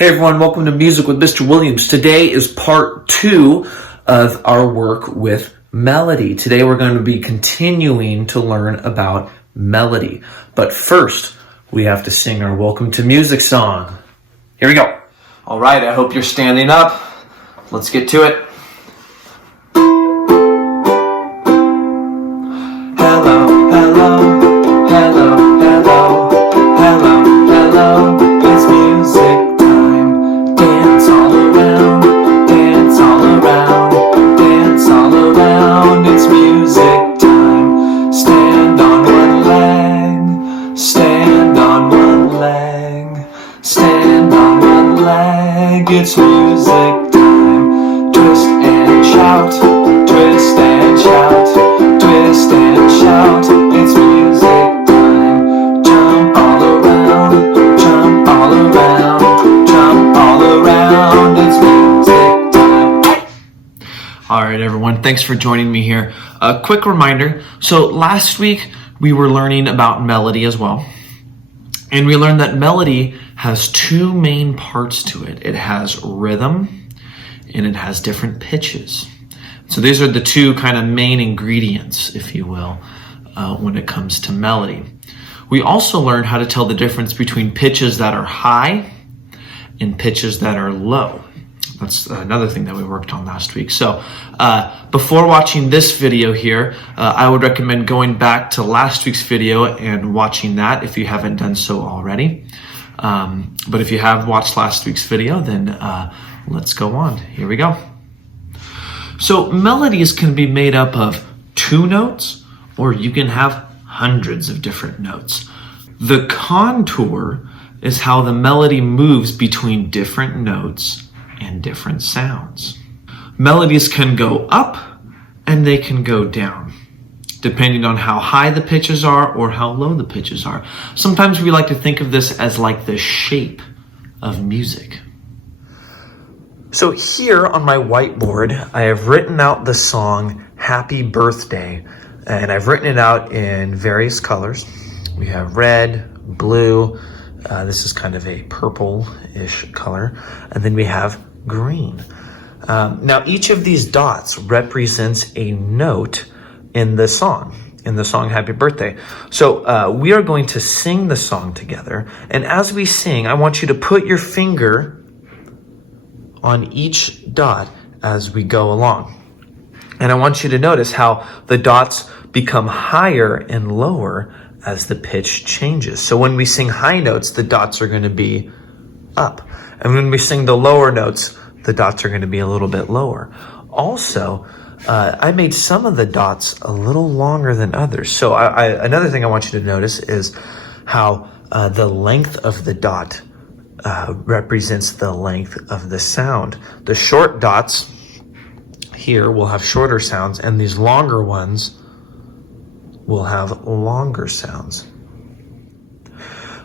Hey everyone, welcome to Music with Mr. Williams. Today is part 2 of our work with melody. Today we're going to be continuing to learn about melody. But first, we have to sing our Welcome to Music song. Here we go. All right, I hope you're standing up. Let's get to it. Hello, hello, hello, hello, hello, hello. It's music time. Dance all around, dance all around, dance all around. It's music time. Stand on one leg, stand on one leg, stand on one leg. It's music time. Twist and shout, twist and shout, twist and shout. It's music time. Jump all around, jump all around, jump all around. It's music time. All right, everyone. Thanks for joining me here. A quick reminder. So last week we were learning about melody as well. And we learned that melody has two main parts to it. It has rhythm and it has different pitches. So these are the two kind of main ingredients, if you will, when it comes to melody. We also learned how to tell the difference between pitches that are high and pitches that are low. That's another thing that we worked on last week. So before watching this video here, I would recommend going back to last week's video and watching that if you haven't done so already. But if you have watched last week's video, then let's go on. Here we go. So melodies can be made up of 2 notes, or you can have hundreds of different notes. The contour is how the melody moves between different notes and different sounds. Melodies can go up and they can go down, depending on how high the pitches are or how low the pitches are. Sometimes we like to think of this as like the shape of music. So here on my whiteboard, I have written out the song Happy Birthday, and I've written it out in various colors. We have red, blue, this is kind of a purple-ish color, and then we have green. Now each of these dots represents a note in the song Happy Birthday. So we are going to sing the song together, and as we sing, I want you to put your finger on each dot as we go along. And I want you to notice how the dots become higher and lower as the pitch changes. So when we sing high notes, the dots are going to be up. And when we sing the lower notes, the dots are going to be a little bit lower. Also, I made some of the dots a little longer than others. So another thing I want you to notice is how the length of the dot represents the length of the sound. The short dots here will have shorter sounds, and these longer ones will have longer sounds.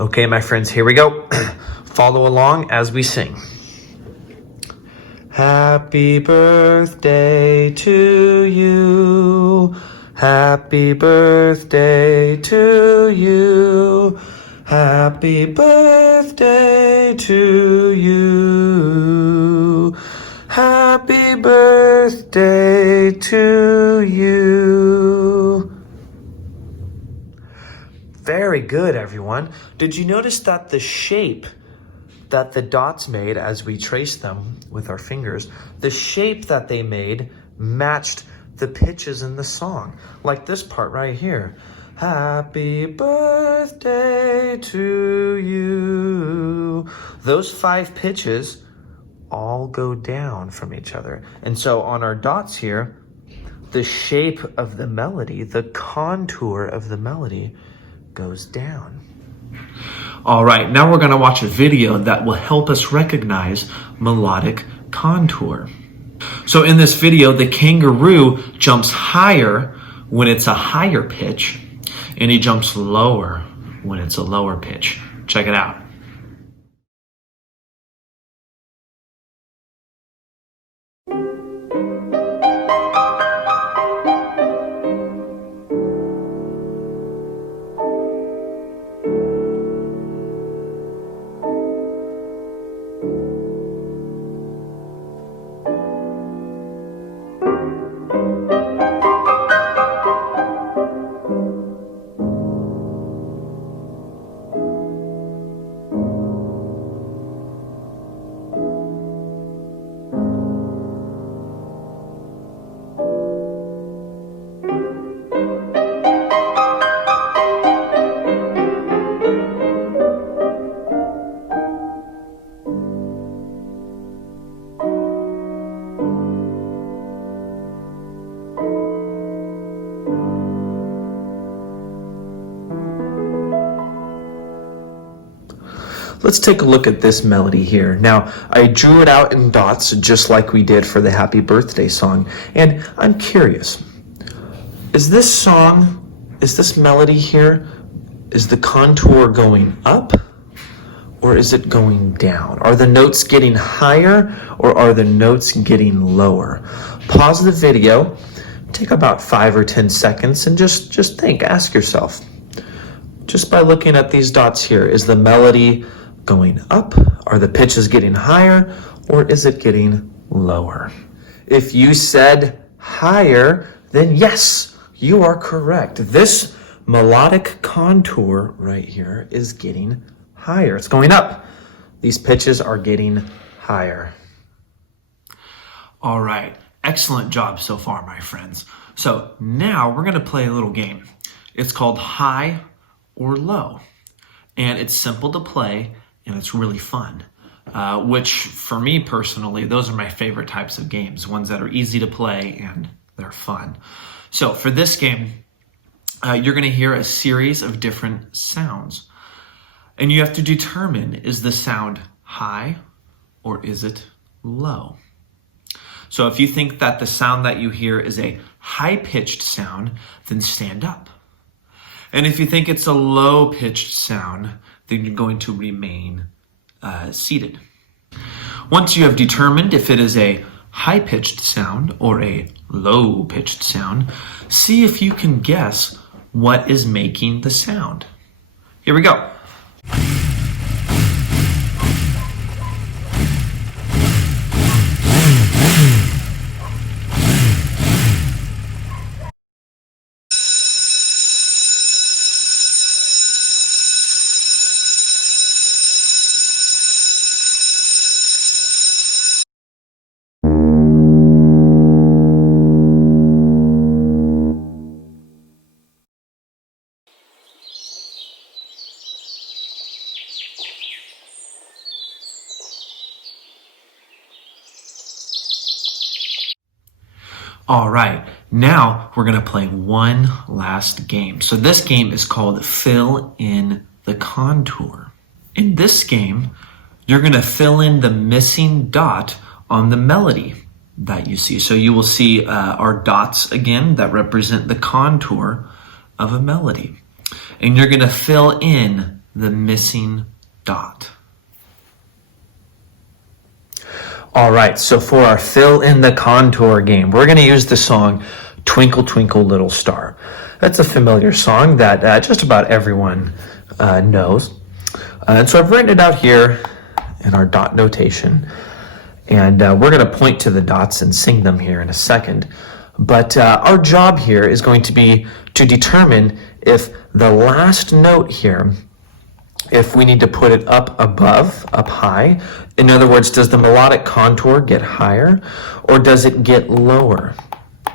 Okay, my friends, here we go. Follow along as we sing. Happy birthday to you. Happy birthday to you. Happy birthday to you. Happy birthday to you. Very good, everyone. Did you notice that the shape that the dots made as we traced them with our fingers, the shape that they made matched the pitches in the song? Like this part right here. Happy birthday to you. Those 5 pitches all go down from each other. And so on our dots here, the shape of the melody, the contour of the melody goes down. All right, now we're going to watch a video that will help us recognize melodic contour. So in this video, the kangaroo jumps higher when it's a higher pitch, and he jumps lower when it's a lower pitch. Check it out. Let's take a look at this melody here. Now, I drew it out in dots just like we did for the Happy Birthday song, and I'm curious, is this melody here, is the contour going up or is it going down? Are the notes getting higher or are the notes getting lower? Pause the video, take about 5 or 10 seconds and just think, ask yourself, just by looking at these dots here, is the melody going up? Are the pitches getting higher or is it getting lower? If you said higher, then yes, you are correct. This melodic contour right here is getting higher. It's going up. These pitches are getting higher. All right, excellent job so far, my friends. So now we're gonna play a little game. It's called high or low. And it's simple to play and it's really fun, which for me personally, those are my favorite types of games, ones that are easy to play and they're fun. So for this game, you're gonna hear a series of different sounds and you have to determine, is the sound high or is it low? So if you think that the sound that you hear is a high-pitched sound, then stand up. And if you think it's a low-pitched sound, then you're going to remain seated. Once you have determined if it is a high-pitched sound or a low-pitched sound, see if you can guess what is making the sound. Here we go. All right, now we're gonna play one last game. So this game is called Fill in the Contour. In this game, you're gonna fill in the missing dot on the melody that you see. So you will see our dots again that represent the contour of a melody. And you're gonna fill in the missing dot. All right, so for our fill in the contour game, we're going to use the song Twinkle Twinkle Little Star. That's a familiar song that just about everyone knows. And so I've written it out here in our dot notation. And we're going to point to the dots and sing them here in a second. But our job here is going to be to determine if the last note here, if we need to put it up above, up high. In other words, does the melodic contour get higher or does it get lower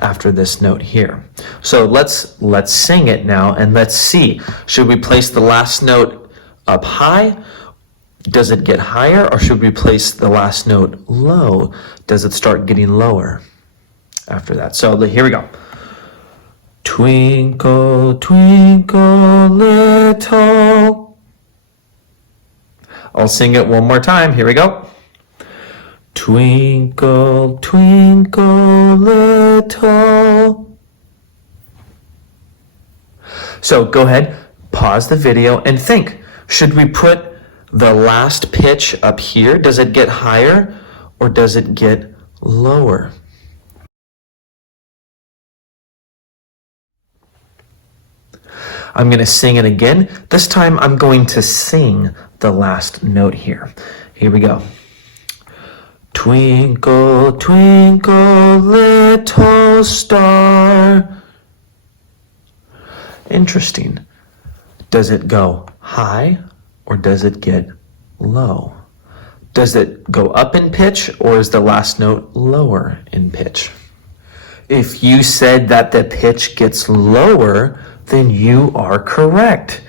after this note here? So let's sing it now and let's see. Should we place the last note up high? Does it get higher, or should we place the last note low? Does it start getting lower after that? So here we go. Twinkle, twinkle, little. I'll sing it one more time. Here we go. Twinkle, twinkle, little. So go ahead, pause the video and think. Should we put the last pitch up here? Does it get higher or does it get lower? I'm going to sing it again. This time I'm going to sing the last note here. Here we go. Twinkle, twinkle, little star. Interesting. Does it go high or does it get low? Does it go up in pitch or is the last note lower in pitch? If you said that the pitch gets lower, then you are correct.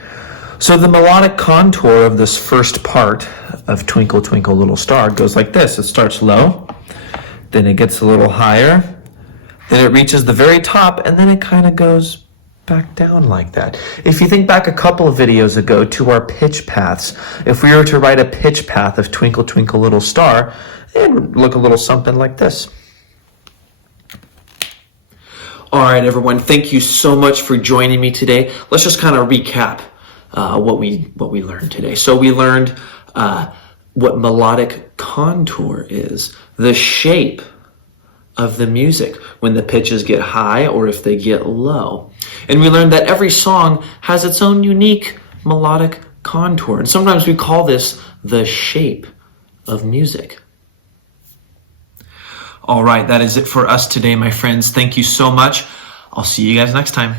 So the melodic contour of this first part of Twinkle, Twinkle, Little Star goes like this. It starts low, then it gets a little higher, then it reaches the very top, and then it kind of goes back down like that. If you think back a couple of videos ago to our pitch paths, if we were to write a pitch path of Twinkle, Twinkle, Little Star, it would look a little something like this. All right, everyone, thank you so much for joining me today. Let's just kind of recap what we learned today. So we learned what melodic contour is, the shape of the music when the pitches get high or if they get low. And we learned that every song has its own unique melodic contour. And sometimes we call this the shape of music. All right, that is it for us today, my friends. Thank you so much. I'll see you guys next time.